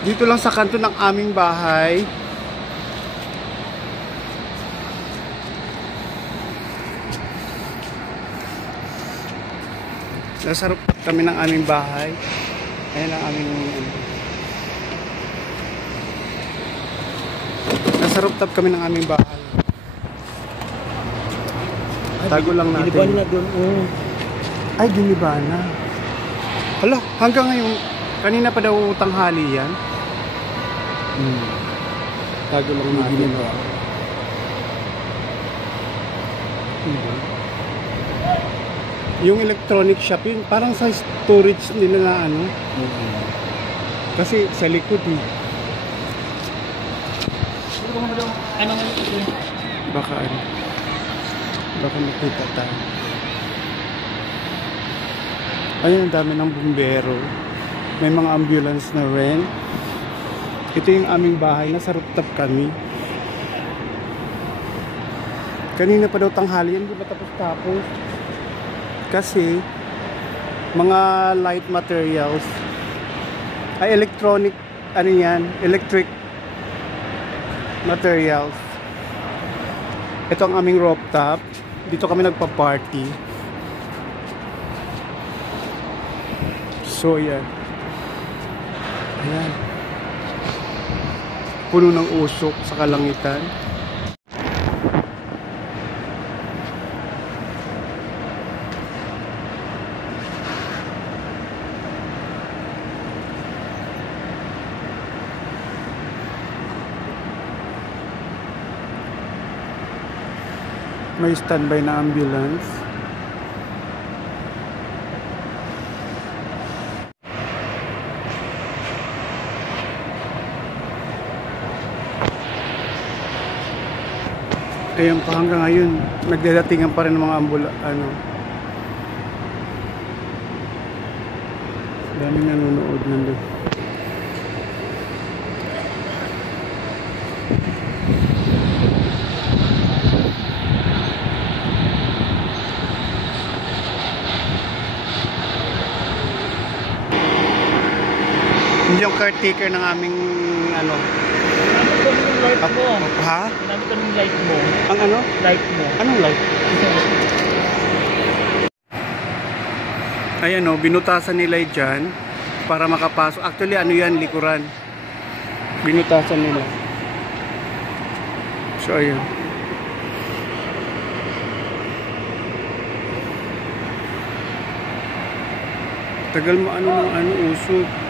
Dito lang sa kanto ng aming bahay. Nasa rooftop kami ng aming bahay. Ayan ang aming nasa rooftop kami ng aming bahay. Tago lang natin. Giniban na doon. Ay, giniban na. Hala, hanggang ngayon, kanina pa daw tanghali yan. Tago lang natin. Yung electronic shop yun, parang sa storage nila na ano. Kasi sa likod eh. Baka ano. Baka makita tayo. Ayun, ang dami ng bumbero. May mga ambulance na rin. Ito yung aming bahay. Nasa rooftop kami. Kanina pa daw tanghali yan. Hindi ba tapos-tapos? Kasi mga light materials ay electronic, ano yan, electric materials. Ito ang aming rooftop. Dito kami nagpa-party. So yan. Ayan. Puno ng usok sa kalangitan. May standby na ambulance. Ayan pa hanggang ngayon, nagdadatingan pa rin ng mga daming nanonood nandun. Yung caretaker ng aming ano. Light mo. Ha? Ginamit ko ng light mo. Ang ano? Light mo. Anong light? Ayan o, binutasan nila dyan para makapasok. Actually, ano yan, likuran. Binutasan nila. So, ayan. Tagal mo ano ng usok.